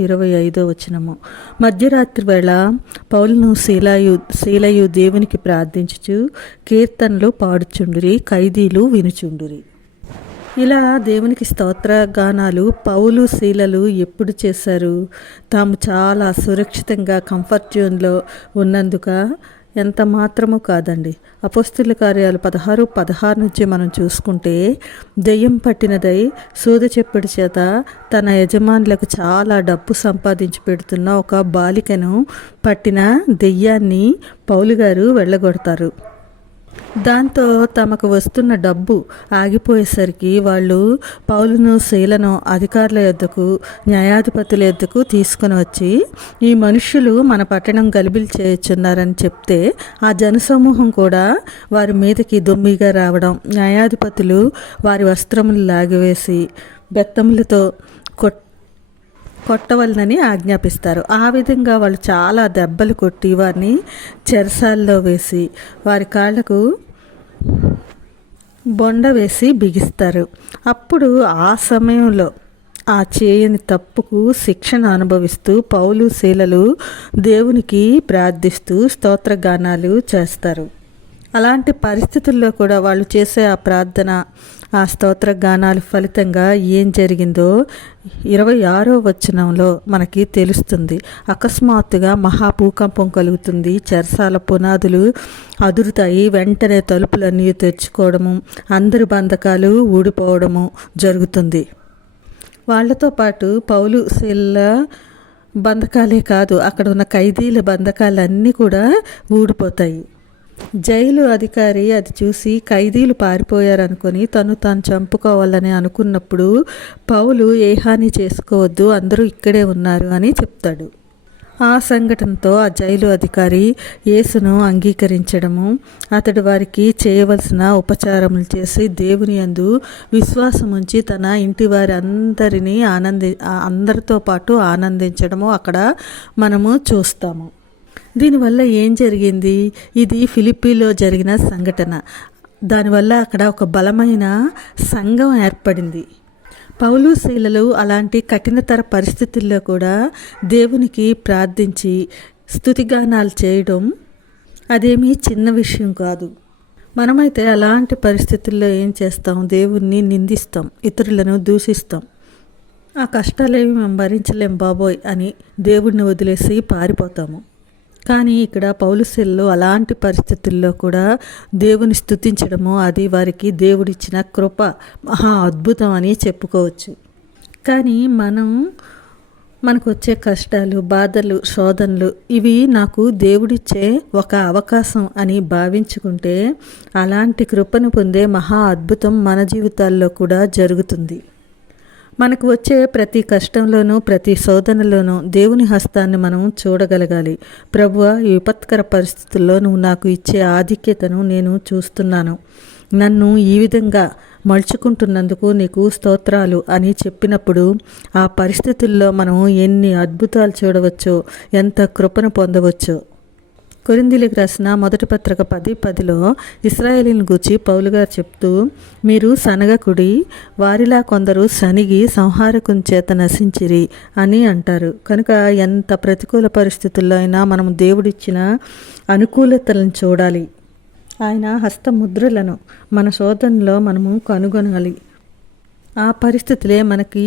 25వ మధ్యరాత్రి వేళ పౌలును శీలయు దేవునికి ప్రార్థించుచు కీర్తనలు పాడుచుండురి, ఖైదీలు వినుచుండురి. ఇలా దేవునికి స్తోత్ర గానాలు పౌలు శీలలు ఎప్పుడు చేశారు? తాము చాలా సురక్షితంగా కంఫర్ట్ జోన్లో ఉన్నందుక ఎంత మాత్రమూ కాదండి. అపోస్తుల కార్యాలు 16:16 నుంచి మనం చూసుకుంటే, దెయ్యం పట్టినదై సూద చెప్పుడు చేత తన యజమానులకు చాలా డబ్బు సంపాదించి పెడుతున్న ఒక బాలికను పట్టిన దెయ్యాన్ని పౌలు గారు వెళ్ళగొడతారు. దాంతో తమకు వస్తున్న డబ్బు ఆగిపోయేసరికి వాళ్ళు పౌలును శీలను అధికారుల యొద్దకు, న్యాయాధిపతుల యొద్దకు తీసుకుని వచ్చి, ఈ మనుష్యులు మన పట్టణం గలిబిలి చేయుచున్నారని చెప్తే ఆ జనసమూహం కూడా వారి మీదకి దొమ్మిగా రావడం, న్యాయాధిపతులు వారి వస్త్రములు లాగివేసి బెత్తములతో కొట్టవలనని ఆజ్ఞాపిస్తారు. ఆ విధంగా వాళ్ళు చాలా దెబ్బలు కొట్టి వారిని చెరసాల్లో వేసి వారి కాళ్లకు బొండ వేసి బిగిస్తారు. అప్పుడు ఆ సమయంలో ఆ చేయని తప్పుకు శిక్షణ అనుభవిస్తూ పౌలు శీలలు దేవునికి ప్రార్థిస్తూ స్తోత్రగానాలు చేస్తారు. అలాంటి పరిస్థితుల్లో కూడా వాళ్ళు చేసే ఆ ప్రార్థన, ఆ స్తోత్ర గానాల ఫలితంగా ఏం జరిగిందో 26వ వచనంలో మనకి తెలుస్తుంది. అకస్మాత్తుగా మహాభూకంపం కలుగుతుంది. చెరసాల పునాదులు అదురుతాయి. వెంటనే తలుపులన్నీ తెరుచుకోవడము, అందరి బంధకాలు ఊడిపోవడము జరుగుతుంది. వాళ్లతో పాటు పౌలు శీల బంధకాలే కాదు, అక్కడ ఉన్న ఖైదీల బంధకాలన్నీ కూడా ఊడిపోతాయి. జైలు అధికారి అది చూసి ఖైదీలు పారిపోయారనుకొని తాను చంపుకోవాలని అనుకున్నప్పుడు పౌలు ఏ హాని చేసుకోవద్దు, అందరూ ఇక్కడే ఉన్నారు అని చెప్తాడు. ఆ సంఘటనతో ఆ జైలు అధికారి యేసును అంగీకరించడము, అతడు వారికి చేయవలసిన ఉపచారములు చేసి దేవుని యందు విశ్వాసం ఉంచి తన ఇంటి వారి అందరితో పాటు ఆనందించడము అక్కడ మనము చూస్తాము. దీనివల్ల ఏం జరిగింది? ఇది ఫిలిప్పీలో జరిగిన సంఘటన. దానివల్ల అక్కడ ఒక బలమైన సంఘం ఏర్పడింది. పౌలు శీలలు అలాంటి కఠినతర పరిస్థితుల్లో కూడా దేవునికి ప్రార్థించి స్తుతిగానాలు చేయడం అదేమీ చిన్న విషయం కాదు. మనమైతే అలాంటి పరిస్థితుల్లో ఏం చేస్తాం? దేవుణ్ణి నిందిస్తాం, ఇతరులను దూషిస్తాం. ఆ కష్టాలేమి మేము భరించలేం బాబోయ్ అని దేవుడిని వదిలేసి పారిపోతాము. కానీ ఇక్కడ పౌలు శీలలు అలాంటి పరిస్థితుల్లో కూడా దేవుని స్తుతించడము, అది వారికి దేవుడిచ్చిన కృప, మహా అద్భుతం అని చెప్పుకోవచ్చు. కానీ మనకు వచ్చే కష్టాలు, బాధలు, శోధనలు ఇవి నాకు దేవుడిచ్చే ఒక అవకాశం అని భావించుకుంటే అలాంటి కృపను పొందే మహా అద్భుతం మన జీవితాల్లో కూడా జరుగుతుంది. మనకు వచ్చే ప్రతి కష్టంలోనూ, ప్రతి శోధనలోనూ దేవుని హస్తాన్ని మనం చూడగలగాలి. ప్రభువా, ఈ విపత్కర పరిస్థితుల్లో నువ్వు నాకు ఇచ్చే ఆధిక్యతను నేను చూస్తున్నాను, నన్ను ఈ విధంగా మలుచుకుంటున్నందుకు నీకు స్తోత్రాలు అని చెప్పినప్పుడు ఆ పరిస్థితుల్లో మనం ఎన్ని అద్భుతాలు చూడవచ్చో, ఎంత కృపను పొందవచ్చో. కొరింథీయులకు రాసిన మొదటి పత్రిక 10:10లో ఇశ్రాయేలీని గూర్చి పౌలు గారు చెప్తూ, మీరు సనగకుడి, వారిలా కొందరు సనిగి సంహారకుని చేత నశించిరి అని అంటారు. కనుక ఎంత ప్రతికూల పరిస్థితుల్లో అయినా మనం దేవుడిచ్చిన అనుకూలతలను చూడాలి. ఆయన హస్తముద్రలను మన శోధనలో మనము కనుగొనాలి. ఆ పరిస్థితులే మనకి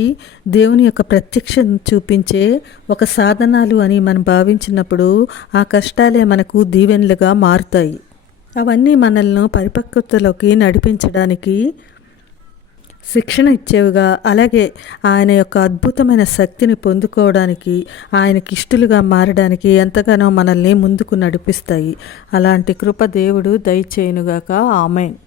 దేవుని యొక్క ప్రత్యక్షను చూపించే ఒక సాధనాలు అని మనం భావించినప్పుడు ఆ కష్టాలే మనకు దీవెనలుగా మారుతాయి. అవన్నీ మనల్ని పరిపక్వతలోకి నడిపించడానికి శిక్షణ ఇచ్చేవిగా, అలాగే ఆయన యొక్క అద్భుతమైన శక్తిని పొందుకోవడానికి, ఆయనకి ఇష్టలుగా మారడానికి ఎంతగానో మనల్ని ముందుకు నడిపిస్తాయి. అలాంటి కృప దేవుడు దయచేయునుగాక. ఆమేన్.